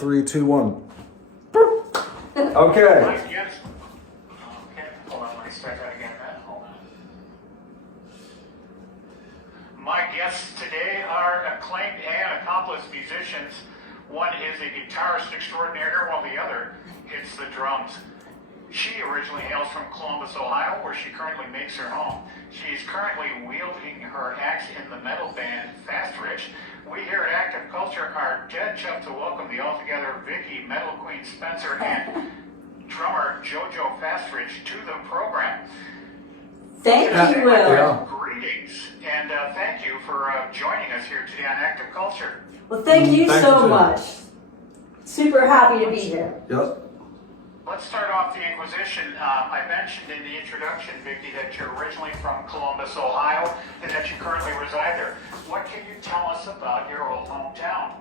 3, 2, 1. Okay. Mike, yes. Okay, hold on, let me start that again then. Hold on. My guests today are acclaimed and accomplished musicians. One is a guitarist extraordinaire, while the other hits the drums. She originally hails from Columbus, Ohio, where she currently makes her home. She is currently wielding her axe in the metal band Fastrich. We here at Active Culture are dead chuffed to welcome the altogether Vicki, Metal Queen Spencer, and drummer JoJo Fastrich to the program. Thank you, Will. Yeah. Greetings, and thank you for joining us here today on Active Culture. Well, thank you Thank so you. much. Super happy to be here. Yes. Let's start off the inquisition. I mentioned in the introduction, Vicki, that you're originally from Columbus, Ohio, and that you currently reside there. What can you tell us about your old hometown?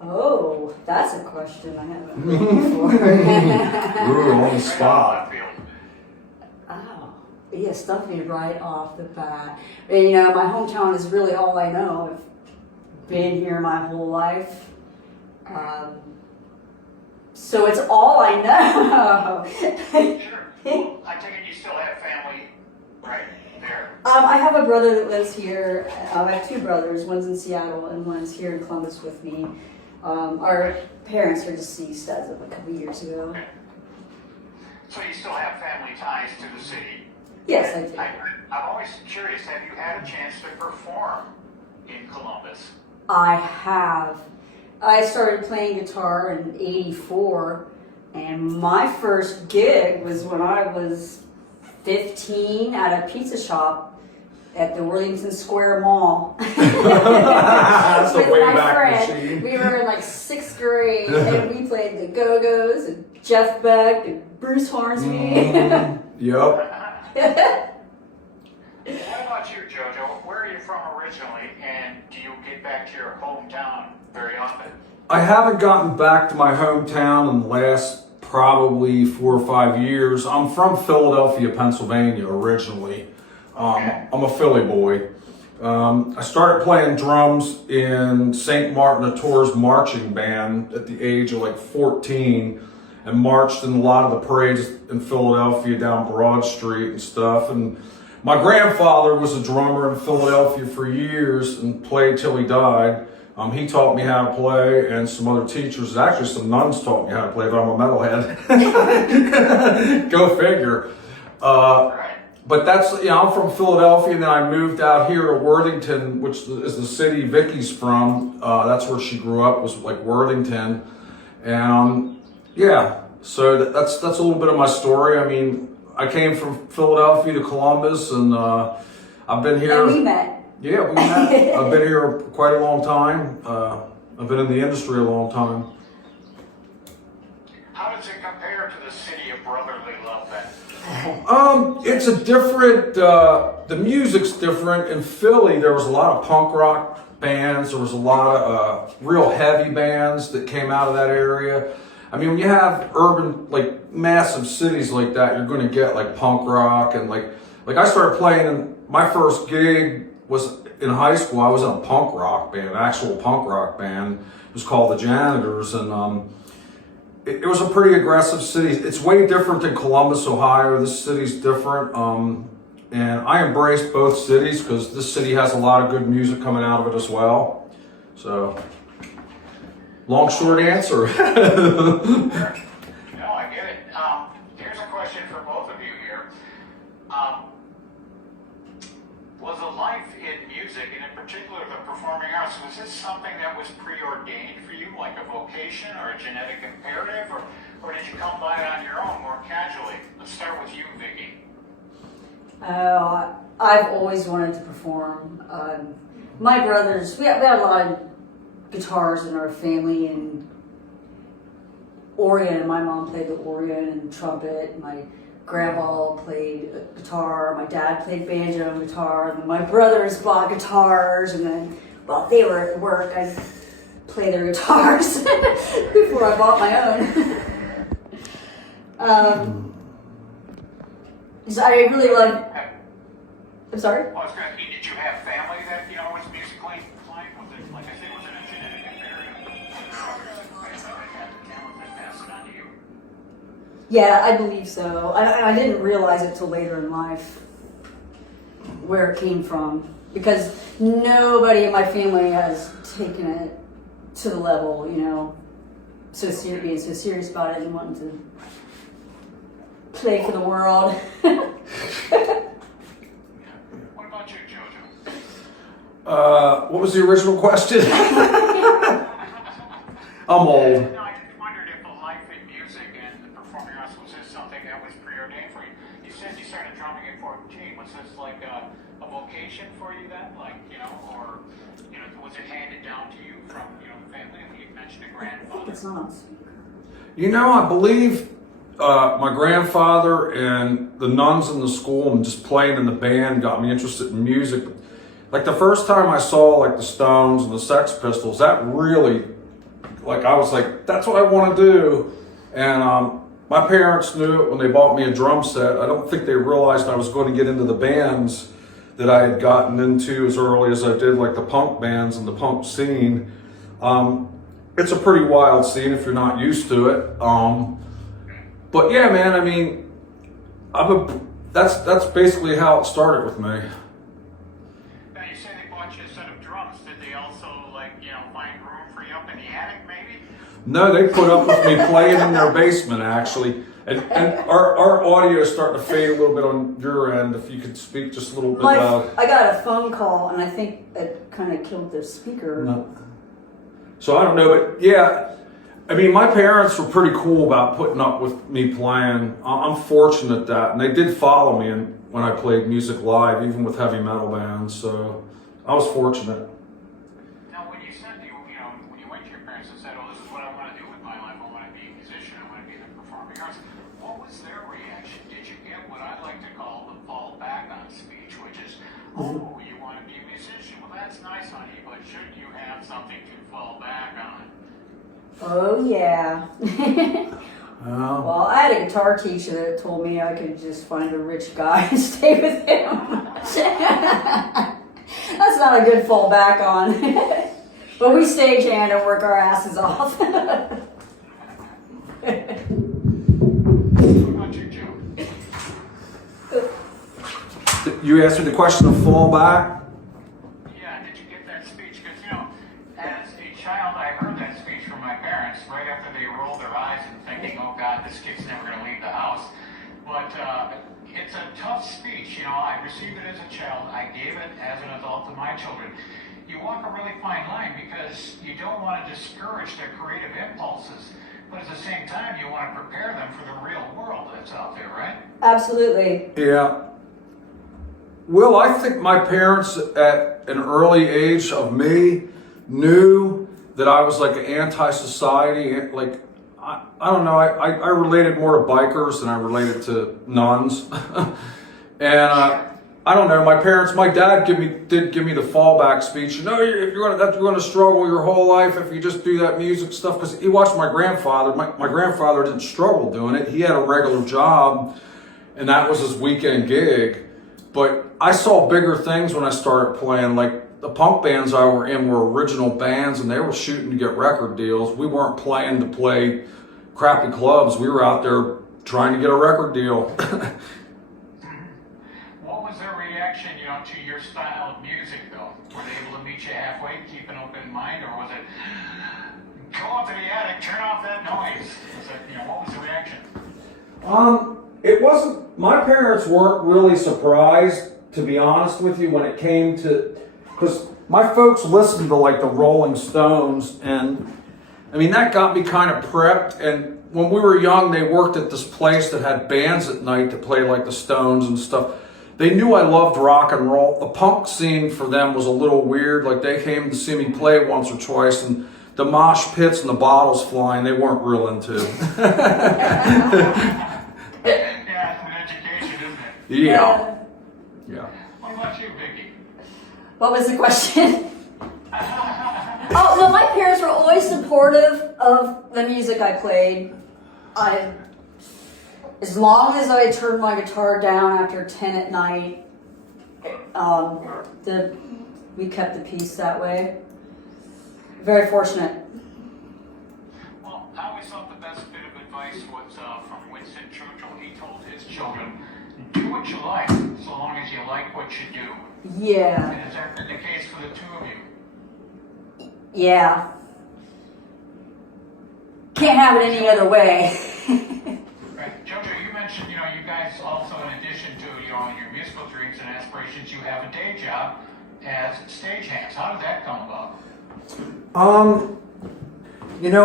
Oh, that's a question I haven't heard before. Ooh, on the spot. Oh, yeah, stumped me right off the bat. And, you know, my hometown is really all I know. I've been here my whole life. So it's all I know. Sure. Well, I take it you still have family right there. I have a brother that lives here. I have two brothers. One's in Seattle and one's here in Columbus with me. Our parents are deceased as of a couple years ago. Okay. So you still have family ties to the city? Yes, I do. I'm always curious, have you had a chance to perform in Columbus? I have. I started playing guitar in '84, and my first gig was when I was 15 at a pizza shop at the Worthington Square Mall. That's the With way my back friend. machine. We were in like 6th grade, and we played the Go-Go's and Jeff Beck and Bruce Hornsby. Yep. What about you, JoJo? Where are you from originally, and do you get back to your hometown very often? I haven't gotten back to my hometown in the last probably 4 or 5 years. I'm from Philadelphia, Pennsylvania originally. Okay. I'm a Philly boy. I started playing drums in St. Martin de Tours marching band at the age of like 14 and marched in a lot of the parades in Philadelphia down Broad Street and stuff. And my grandfather was a drummer in Philadelphia for years and played till he died. He taught me how to play, and some other teachers, actually some nuns taught me how to play, but I'm a metalhead. Go figure. But that's, you know, I'm from Philadelphia, and then I moved out here to Worthington, which is the city Vicki's from. That's where she grew up, was like Worthington. And yeah, so that's a little bit of my story. I mean, I came from Philadelphia to Columbus, and I've been here. And we met. Yeah, we met. I've been here quite a long time. I've been in the industry a long time. How does it compare to the city of brotherly love then? It's a different, the music's different. In Philly, there was a lot of punk rock bands. There was a lot of real heavy bands that came out of that area. I mean, when you have urban, like massive cities like that, you're going to get like punk rock and like I started playing, and my first gig was in high school. I was in a punk rock band, actual punk rock band. It was called the Janitors, and it was a pretty aggressive city. It's way different than Columbus, Ohio. This city's different, and I embrace both cities because this city has a lot of good music coming out of it as well. So, long, short answer. No, I get it. Here's a question for both of you here. Was a life in music, and in particular the performing arts, was this something that was preordained for you, like a vocation or a genetic imperative, or did you come by it on your own more casually? Let's start with you, Vicki. I've always wanted to perform. My brothers, we had a lot of guitars in our family, and organ. My mom played the organ and trumpet. My grandpa played guitar. My dad played banjo and guitar. And then my brothers bought guitars, and then while they were at work, I'd play their guitars before I bought my own. So I really love. I'm sorry? I was going to did you have family that, was musically inclined? Was it, like I said, was it a genetic imperative? Yeah, I believe so. I didn't realize it till later in life where it came from, because nobody in my family has taken it to the level, you know, being so serious about it and wanting to play for the world. What about you, JoJo? What was the original question? I'm old. No, I just wondered if a life in music and the performing arts was this something that was preordained for you. You said you started drumming at 14. Was this like a vocation for you then? Like, you know, or, you know, was it handed down to you from, you know, family? I think you mentioned a I think grandfather. it's not on speaker. You know, I believe my grandfather and the nuns in the school and just playing in the band got me interested in music. Like the first time I saw like the Stones and the Sex Pistols, that really, like I was like, that's what I want to do. And my parents knew it when they bought me a drum set. I don't think they realized I was going to get into the bands that I had gotten into as early as I did, like the punk bands and the punk scene. It's a pretty wild scene if you're not used to it. But yeah, man, I mean, that's basically how it started with me. Now, you say they bought you a set of drums. Did they also, like, you know, find room for you up in the attic, maybe? No, they put up with me playing in their basement, actually. And our audio is starting to fade a little bit on your end. If you could speak just a little bit loud. I got a phone call, and I think it kind of killed the speaker. No. So I don't know, but yeah, I mean, my parents were pretty cool about putting up with me playing. I'm fortunate that, and they did follow me when I played music live, even with heavy metal bands. So I was fortunate. Now, when you said, you know, when you went to your parents and said, oh, this is what I want to do with my life, I want to be a musician, I want to be in the performing arts, what was their reaction? Did you get what I like to call the fall back on speech, which is, oh, you want to be a musician? Well, that's nice, honey, but shouldn't you have something to fall back on? Oh, yeah. Well, I had a guitar teacher that told me I could just find a rich guy and stay with him. That's not a good fallback on. But we stagehand and work our asses off. What about you, Joe? You asked me the question of fallback. Yeah, did you get that speech? Because, you know, as a child, I heard that speech from my parents right after they rolled their eyes and thinking, oh, God, this kid's never going to leave the house. But it's a tough speech. You know, I received it as a child. I gave it as an adult to my children. You walk a really fine line because you don't want to discourage their creative impulses. But at the same time, you want to prepare them for the real world that's out there, right? Absolutely. Yeah. Well, I think my parents at an early age of me knew that I was like an anti-society, like, I don't know, I related more to bikers than I related to nuns. And I don't know, my dad did give me the fallback speech. You know, you're going to struggle your whole life if you just do that music stuff. Because he watched my grandfather. My grandfather didn't struggle doing it. He had a regular job, and that was his weekend gig. But I saw bigger things when I started playing. Like the punk bands I were in were original bands, and they were shooting to get record deals. We weren't playing to play crappy clubs. We were out there trying to get a record deal. What was their reaction, you know, to your style of music, though? Were they able to meet you halfway, keep an open mind, or was it, go up to the attic, turn off that noise? Was it, you know, what was the reaction? It wasn't, my parents weren't really surprised, to be honest with you, when it came to, because my folks listened to like the Rolling Stones, and I mean, that got me kind of prepped. And when we were young, they worked at this place that had bands at night to play like the Stones and stuff. They knew I loved rock and roll. The punk scene for them was a little weird. Like they came to see me play once or twice, and the mosh pits and the bottles flying, they weren't real into. Yeah, it's an education, isn't it? Yeah. Yeah. What about you, Vicki? What was the question? Oh, no, my parents were always supportive of the music I played. As long as I turned my guitar down after 10 at night, we kept the peace that way. Very fortunate. Well, I always thought the best bit of advice was from Winston Churchill. He told his children, do what you like, so long as you like what you do. Yeah. And has that been the case for the two of you? Yeah. Can't have it any other way. Right. Jojo, you mentioned, you guys also, in addition to, your musical dreams and aspirations, you have a day job as stagehands. How did that come about?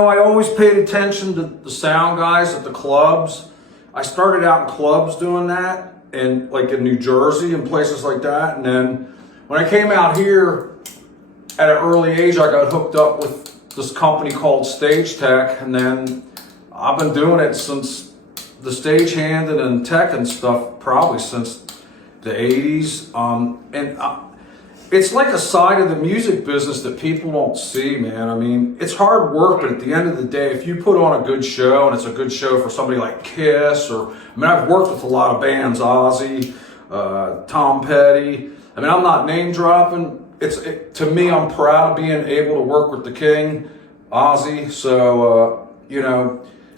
I always paid attention to the sound guys at the clubs. I started out in clubs doing that, and like in New Jersey and places like that. And then when I came out here at an early age, I got hooked up with this company called Stage Tech, and then I've been doing it since the stagehanding and tech and stuff, probably since the 80s. It's like a side of the music business that people don't see, man. I mean, it's hard work, but at the end of the day, if you put on a good show, and it's a good show for somebody like Kiss, I've worked with a lot of bands, Ozzy, Tom Petty. I mean, I'm not name dropping. To me, I'm proud of being able to work with the King, Ozzy. So,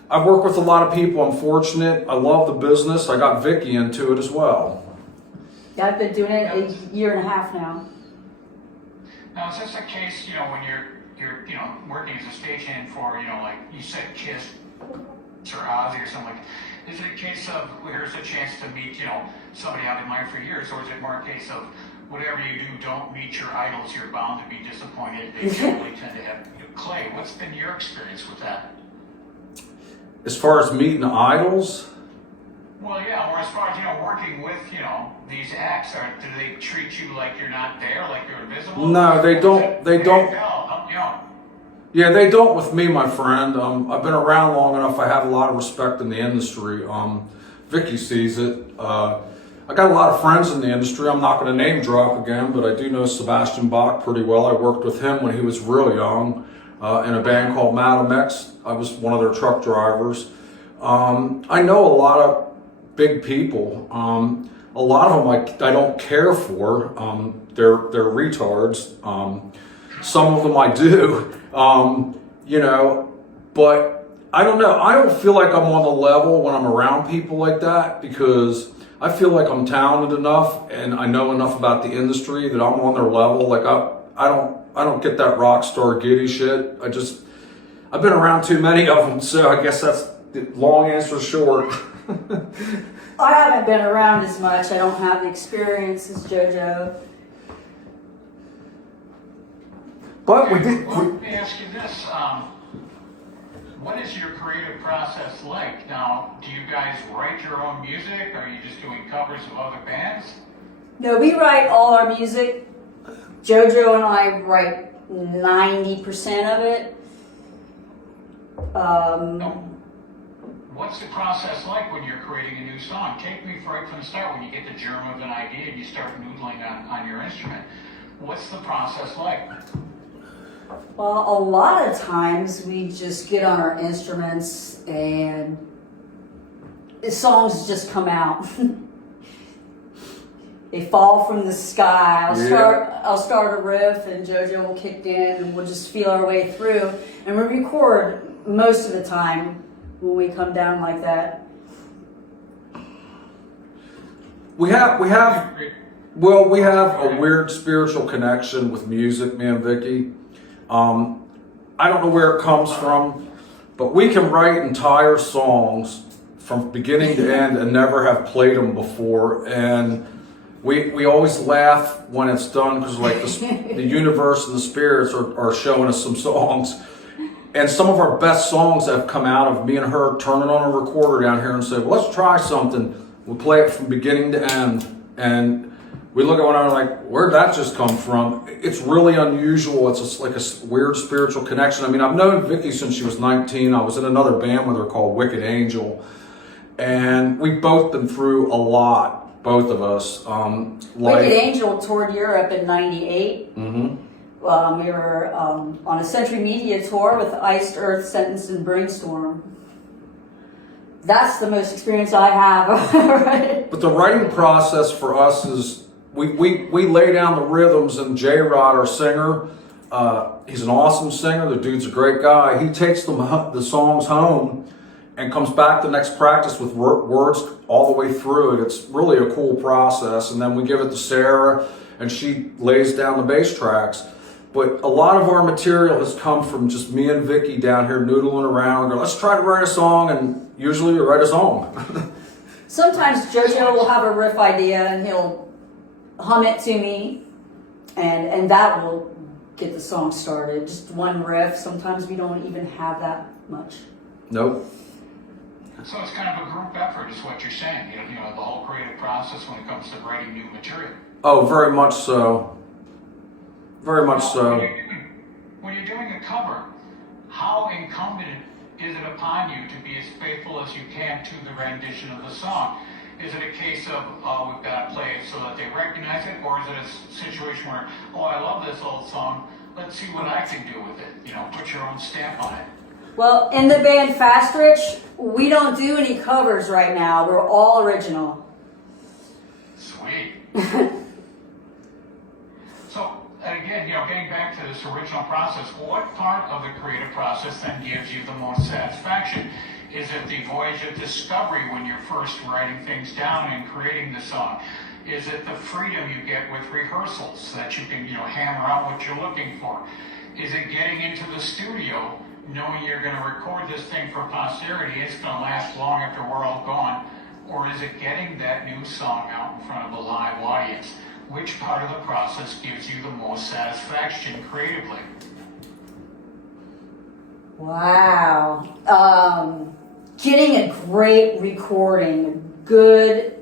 I've worked with a lot of people. I'm fortunate. I love the business. I got Vicki into it as well. Yeah, I've been doing it a year and a half now. Now, is this a case, when you're working as a stagehand for, like you said, Kiss or Ozzy or something like that, is it a case of, here's a chance to meet, somebody I've admired for years, or is it more a case of, whatever you do, don't meet your idols, you're bound to be disappointed? They generally tend to have, Clay, what's been your experience with that? As far as meeting idols? Well, yeah, or as far as, working with, these acts, do they treat you like you're not there, like you're invisible? No, they don't. They don't. No. Yeah, they don't with me, my friend. I've been around long enough. I have a lot of respect in the industry. Vicki sees it. I got a lot of friends in the industry. I'm not going to name drop again, but I do know Sebastian Bach pretty well. I worked with him when he was real young in a band called Madam X. I was one of their truck drivers. I know a lot of big people. A lot of them I don't care for. They're retards. Some of them I do. But I don't know. I don't feel like I'm on the level when I'm around people like that, because I feel like I'm talented enough and I know enough about the industry that I'm on their level. Like I don't get that rock star giddy shit. I've been around too many of them, so I guess that's the long answer short. I haven't been around as much. I don't have the experience as JoJo. But we did. Let me ask you this. What is your creative process like? Now, do you guys write your own music? Or are you just doing covers of other bands? No, we write all our music. JoJo and I write 90% of it. What's the process like when you're creating a new song? Take me right from the start, when you get the germ of an idea and you start noodling on your instrument. What's the process like? Well, a lot of times we just get on our instruments and the songs just come out. They fall from the sky. I'll start a riff and JoJo will kick in and we'll just feel our way through. And we record most of the time when we come down like that. We have a weird spiritual connection with music, me and Vicki. I don't know where it comes from, but we can write entire songs from beginning to end and never have played them before. And we always laugh when it's done, because like the universe and the spirits are showing us some songs. And some of our best songs have come out of me and her turning on a recorder down here and say, well, let's try something. We play it from beginning to end. And we look at one another like, where'd that just come from? It's really unusual. It's just like a weird spiritual connection. I mean, I've known Vicki since she was 19. I was in another band with her called Wicked Angel. And we've both been through a lot, both of us. Wicked Angel toured Europe in '98. Mm-hmm. We were on a Century Media tour with Iced Earth, Sentence, and Brainstorm. That's the most experience I have. Right? But the writing process for us is we lay down the rhythms, and J-Rod, our singer, He's an awesome singer. The dude's a great guy. He takes the songs home and comes back the next practice with words all the way through it. It's really a cool process. And then we give it to Sarah, and she lays down the bass tracks. But a lot of our material has come from just me and Vicki down here noodling around and go, let's try to write a song, and usually we write a song. Sometimes JoJo will have a riff idea and he'll hum it to me, and that will get the song started. Just one riff. Sometimes we don't even have that much. Nope. So it's kind of a group effort, is what you're saying. You know, the whole creative process when it comes to writing new material. Oh, very much so. Very much so. When you're doing a cover, how incumbent is it upon you to be as faithful as you can to the rendition of the song? Is it a case of, oh, we've got to play it so that they recognize it? Or is it a situation where, oh, I love this old song, let's see what I can do with it? You know, put your own stamp on it. Well, in the band Fastrich, we don't do any covers right now. We're all original. Sweet. So, again, you know, getting back to this original process, what part of the creative process then gives you the most satisfaction? Is it the voyage of discovery when you're first writing things down and creating the song? Is it the freedom you get with rehearsals that you can, you know, hammer out what you're looking for? Is it getting into the studio knowing you're going to record this thing for posterity, it's going to last long after we're all gone? Or is it getting that new song out in front of a live audience? Which part of the process gives you the most satisfaction creatively? Wow. Getting a great recording, good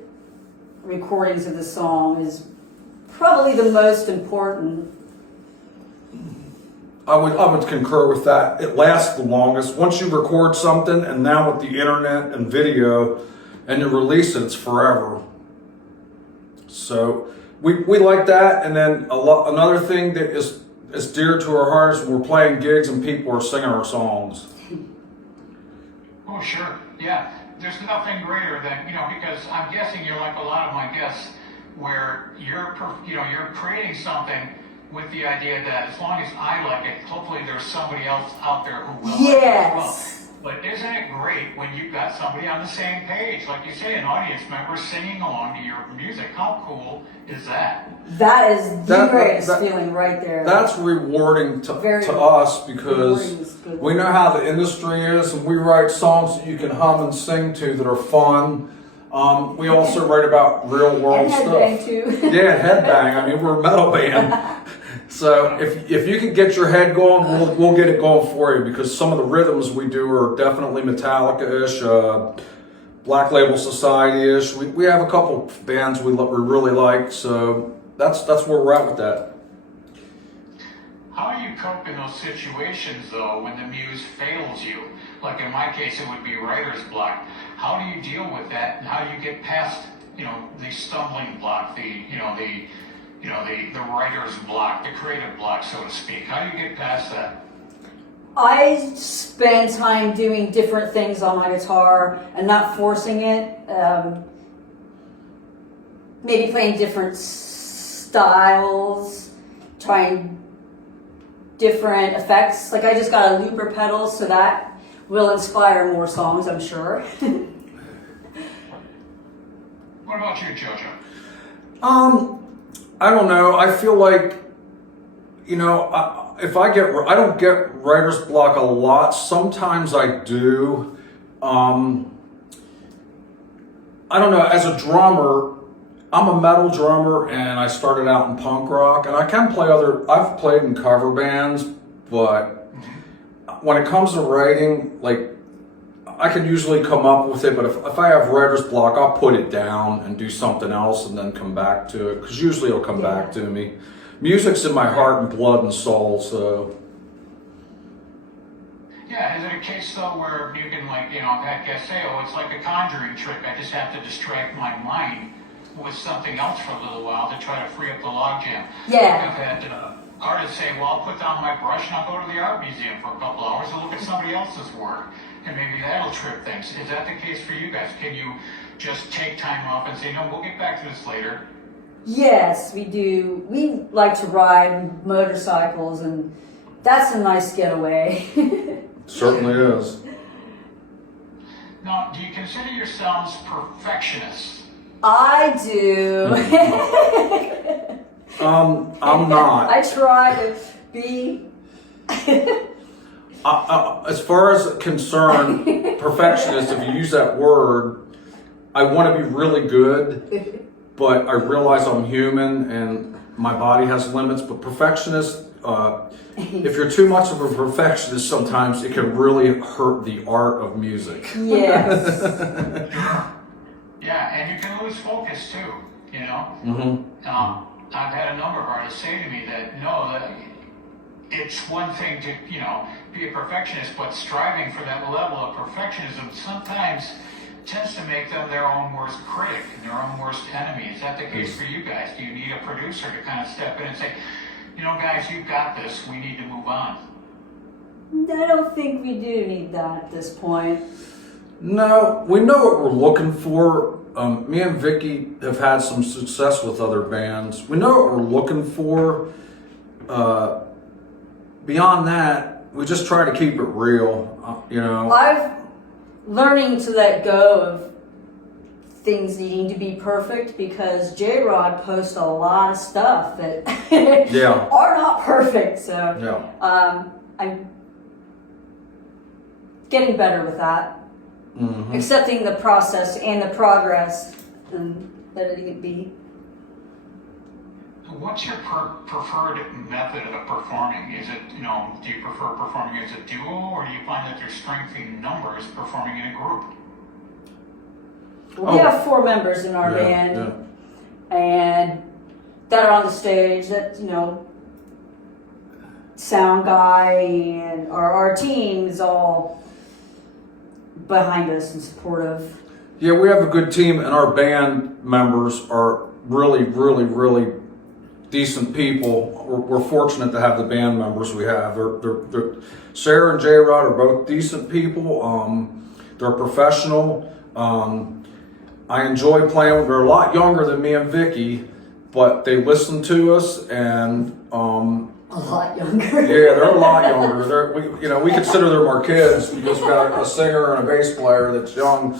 recordings of the song is probably the most important. I would concur with that. It lasts the longest. Once you record something, and now with the internet and video, and you release it, it's forever. So we like that. And then another thing that is dear to our hearts, we're playing gigs and people are singing our songs. Oh, sure. Yeah. There's nothing greater than, you know, because I'm guessing you're like a lot of my guests where you're creating something with the idea that as long as I like it, hopefully there's somebody else out there who will like it as well. But isn't it great when you've got somebody on the same page? Like you say, an audience member singing along to your music. How cool is that? That is the greatest feeling right there. That's rewarding to us because we know how the industry is, and we write songs that you can hum and sing to that are fun. We also write about real world stuff. Headbang too. Yeah, headbang. I mean, we're a metal band. So if you can get your head going, we'll get it going for you, because some of the rhythms we do are definitely Metallica-ish, Black Label Society-ish. We have a couple bands we really like, so that's where we're at with that. How do you cope in those situations, though, when the muse fails you? Like in my case, it would be writer's block. How do you deal with that, and how do you get past, you know, the stumbling block, the writer's block, the creative block, so to speak? How do you get past that? I spend time doing different things on my guitar and not forcing it. Maybe playing different styles, trying different effects. Like I just got a looper pedal, so that will inspire more songs, I'm sure. What about you, JoJo? I don't know. I feel like, you know, I don't get writer's block a lot. Sometimes I do. I don't know. As a drummer, I'm a metal drummer, and I started out in punk rock, and I can play I've played in cover bands, but when it comes to writing, like, I can usually come up with it, but if I have writer's block, I'll put it down and do something else and then come back to it, because usually it'll come back to me. Music's in my heart and blood and soul, so. Yeah, is it a case, though, where you can, like, you know, I've had guests say, oh, it's like a conjuring trick. I just have to distract my mind with something else for a little while to try to free up the logjam. Yeah. I've had artists say, well, I'll put down my brush and I'll go to the art museum for a couple hours and look at somebody else's work, and maybe that'll trip things. Is that the case for you guys? Can you just take time off and say, no, we'll get back to this later? Yes, we do. We like to ride motorcycles, and that's a nice getaway. Certainly is. Now, do you consider yourselves perfectionists? I do. I'm not. I try to be. As far as concerned, perfectionist, if you use that word, I want to be really good, but I realize I'm human and my body has limits. But perfectionist, if you're too much of a perfectionist, sometimes it can really hurt the art of music. Yes. Yeah, and you can lose focus too, you know? Mm-hmm. I've had a number of artists say to me that, no, that it's one thing to, be a perfectionist, but striving for that level of perfectionism sometimes tends to make them their own worst critic and their own worst enemy. Is that the case for you guys? Do you need a producer to kind of step in and say, guys, you've got this, we need to move on? I don't think we do need that at this point. No, we know what we're looking for. Me and Vicki have had some success with other bands. We know what we're looking for. Beyond that, we just try to keep it real, I've learning to let go of things needing to be perfect because J-Rod posts a lot of stuff that are not perfect. So I'm getting better with that. Mm-hmm. Accepting the process and the progress and letting it be. What's your preferred method of performing? Is it, do you prefer performing as a duo, or do you find that there's strength in numbers performing in a group? Well, we have 4 members in our band, and that are on the stage. That sound guy and our team is all behind us and supportive. Yeah, we have a good team, and our band members are really, really, really decent people. We're fortunate to have the band members we have. They're Sarah and J-Rod are both decent people. They're professional. I enjoy playing. They're a lot younger than me and Vicki, but they listen to us and a lot younger. Yeah, they're a lot younger. We consider them our kids because we got a singer and a bass player that's young.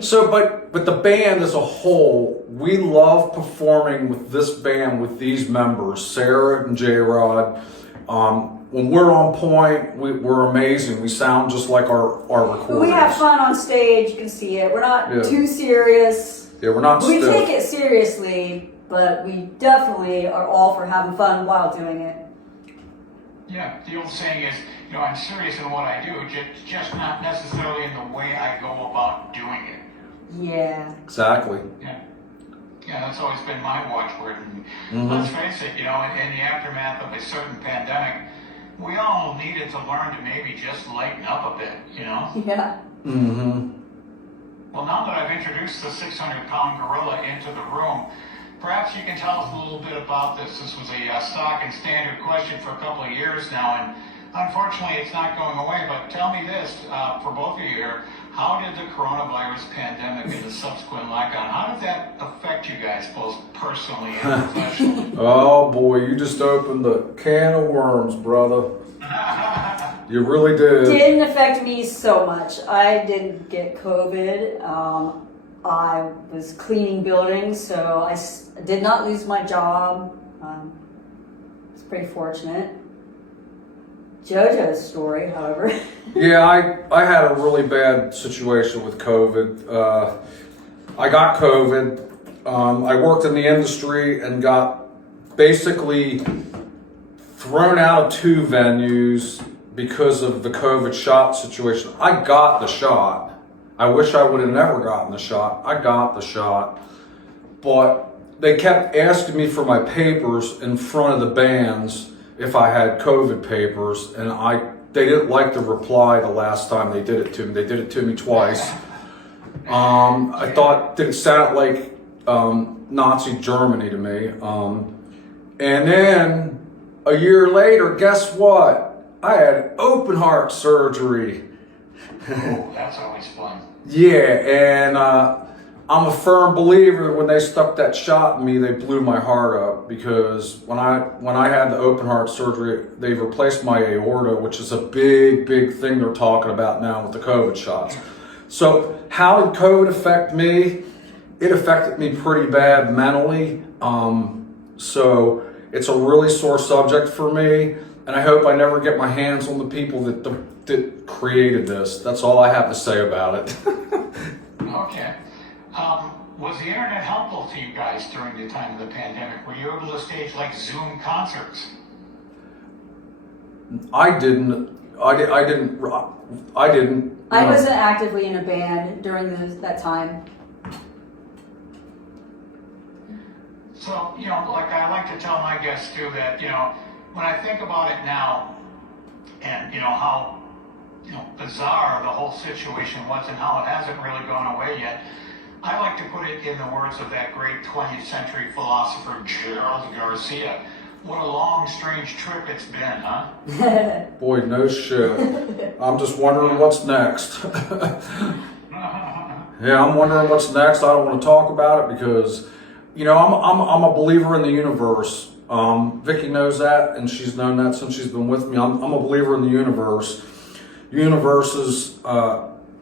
So but the band as a whole, we love performing with this band with these members, Sarah and J-Rod. When we're on point, we're amazing. We sound just like our recordings. We have fun on stage. You can see it. We're not too serious. Yeah, we're not. We take it seriously. But we definitely are all for having fun while doing it. Yeah, the old saying is, I'm serious in what I do, just not necessarily in the way I go about doing it. Yeah. Exactly. Yeah, that's always been my watchword. And let's face it, in the aftermath of a certain pandemic, we all needed to learn to maybe just lighten up a bit, Yeah. Mm-hmm. Well, now that I've introduced the 600-pound gorilla into the room, perhaps you can tell us a little bit about this. This was a stock and standard question for a couple of years now, and unfortunately it's not going away, but tell me this, for both of you here, how did the coronavirus pandemic and the subsequent lockdown, how did that affect you guys, both personally and professionally? Oh boy, you just opened a can of worms, brother. You really did. It didn't affect me so much. I didn't get COVID. I was cleaning buildings, so I did not lose my job. It's pretty fortunate. JoJo's story, however. Yeah, I had a really bad situation with COVID. I got COVID. I worked in the industry and got basically thrown out of 2 venues because of the COVID shot situation. I got the shot. I wish I would have never gotten the shot. I got the shot. But they kept asking me for my papers in front of the bands if I had COVID papers, and they didn't like the reply the last time they did it to me. They did it to me twice. I thought it sounded like Nazi Germany to me. And then a year later, guess what? I had open heart surgery. Oh, that's always fun. Yeah, and I'm a firm believer when they stuck that shot in me, they blew my heart up, because when I had the open heart surgery, they replaced my aorta, which is a big thing they're talking about now with the COVID shots. So how did COVID affect me? It affected me pretty bad mentally. So it's a really sore subject for me, and I hope I never get my hands on the people that created this. That's all I have to say about it. Okay. Was the internet helpful to you guys during the time of the pandemic? Were you able to stage like Zoom concerts? I didn't. I wasn't actively in a band during that time. So, like I like to tell my guests too that, when I think about it now and, how, bizarre the whole situation was and how it hasn't really gone away yet, I like to put it in the words of that great 20th century philosopher, Gerald Garcia. What a long, strange trip it's been, huh? Boy, no shit. I'm just wondering what's next. Yeah, I'm wondering what's next. I don't want to talk about it because, I'm a believer in the universe. Vicki knows that, and she's known that since she's been with me. I'm a believer in the universe. The universe is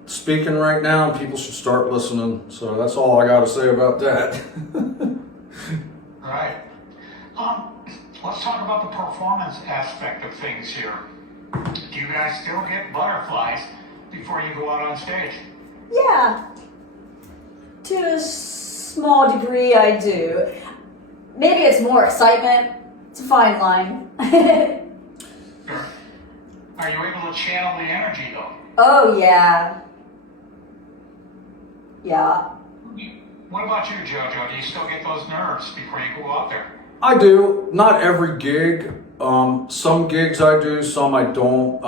speaking right now, and people should start listening. So that's all I got to say about that. Right. Let's talk about the performance aspect of things here. Do you guys still get butterflies before you go out on stage? Yeah. To a small degree, I do. Maybe it's more excitement. It's a fine line. Sure. Are you able to channel the energy, though? Oh, yeah. Yeah. What about you, JoJo? Do you still get those nerves before you go out there? I do. Not every gig. Some gigs I do, some I don't.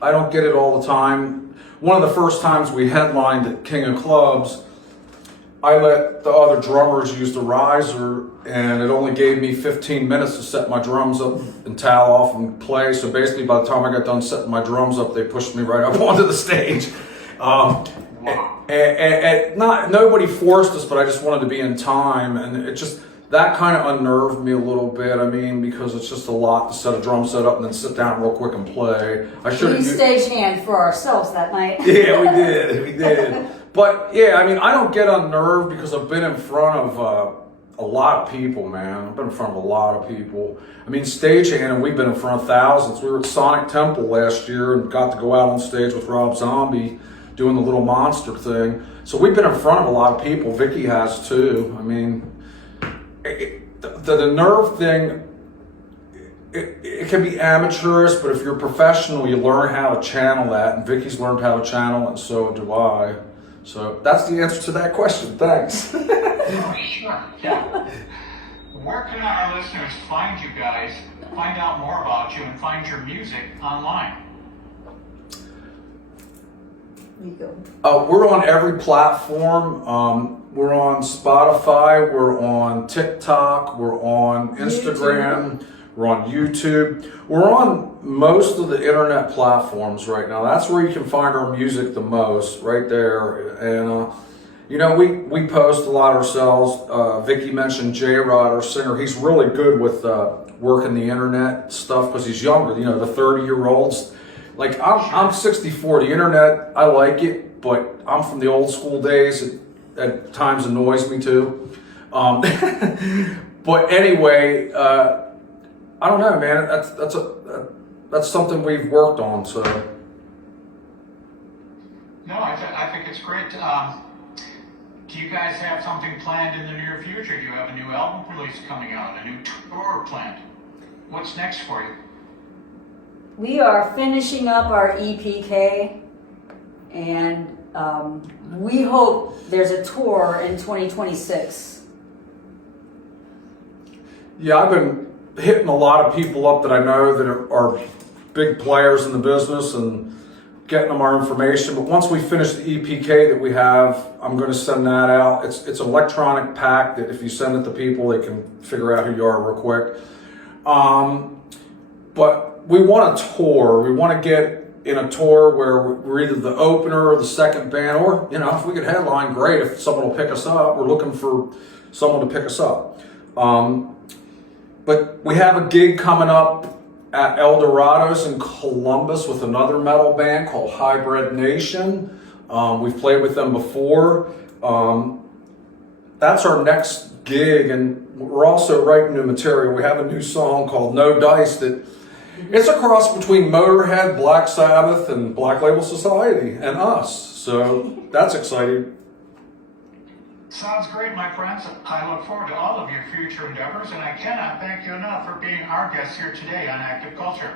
I don't get it all the time. One of the first times we headlined at King of Clubs, I let the other drummers use the riser, and it only gave me 15 minutes to set my drums up and towel off and play. So basically, by the time I got done setting my drums up, they pushed me right up onto the stage. And nobody forced us, but I just wanted to be in time, and it just that kind of unnerved me a little bit. I mean, because it's just a lot to set a drum set up and then sit down real quick and play. I should We stagehand for ourselves that night. Yeah, we did. But yeah, I mean, I don't get unnerved because I've been in front of a lot of people, man. I've been in front of a lot of people. I mean, stagehand, we've been in front of thousands. We were at Sonic Temple last year and got to go out on stage with Rob Zombie doing the little monster thing. So we've been in front of a lot of people. Vicki has too. I mean, the nerve thing, it can be amateurish, but if you're professional, you learn how to channel that. And Vicki's learned how to channel it, and so do I. So that's the answer to that question. Thanks. Oh, sure. Yeah. Where can our listeners find you guys, find out more about you, and find your music online? You go. We're on every platform. We're on Spotify. We're on TikTok. We're on Instagram. We're on YouTube. We're on most of the internet platforms right now. That's where you can find our music the most, right there. And we post a lot ourselves. Vicki mentioned J-Rod, our singer. He's really good with working the internet stuff because he's younger. The 30-year-olds. Like I'm 64. The internet, I like it, but I'm from the old school days. It at times annoys me too. But anyway, I don't know, man. That's something we've worked on. So. No, I think it's great. Do you guys have something planned in the near future? Do you have a new album release coming out, a new tour planned? What's next for you? We are finishing up our EPK, and we hope there's a tour in 2026. Yeah, I've been hitting a lot of people up that I know that are big players in the business and getting them our information. But once we finish the EPK that we have, I'm going to send that out. It's an electronic pack that if you send it to people, they can figure out who you are real quick. But we want a tour. We want to get in a tour where we're either the opener or the second band, or, you know, if we could headline, great. If someone will pick us up, we're looking for someone to pick us up. But we have a gig coming up at El Dorados in Columbus with another metal band called Hybrid Nation. We've played with them before. That's our next gig, and we're also writing new material. We have a new song called No Dice that it's a cross between Motorhead, Black Sabbath, and Black Label Society and us. So that's exciting. Sounds great, my friends. I look forward to all of your future endeavors, and I cannot thank you enough for being our guest here today on Active Culture.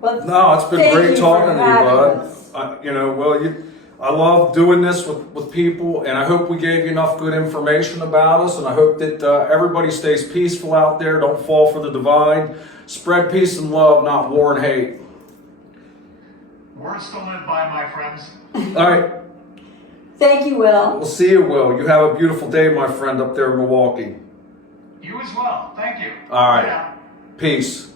Well, No, it's been thank great you talking for to you, having bud. us. I love doing this with people, and I hope we gave you enough good information about us, and I hope that everybody stays peaceful out there. Don't fall for the divide. Spread peace and love, not war and hate. Words to live by, my friends. All right. Thank you, Will. We'll see you, Will. You have a beautiful day, my friend, up there in Milwaukee. You as well. Thank you. All right. Bye now. Peace.